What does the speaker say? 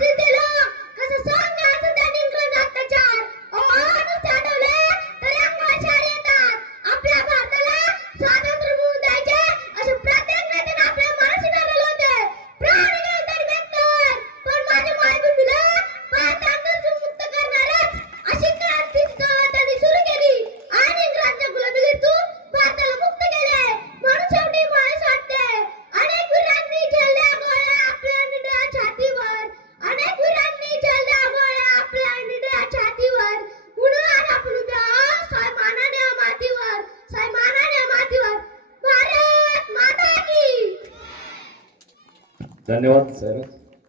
after that धन्यवाद. Sir.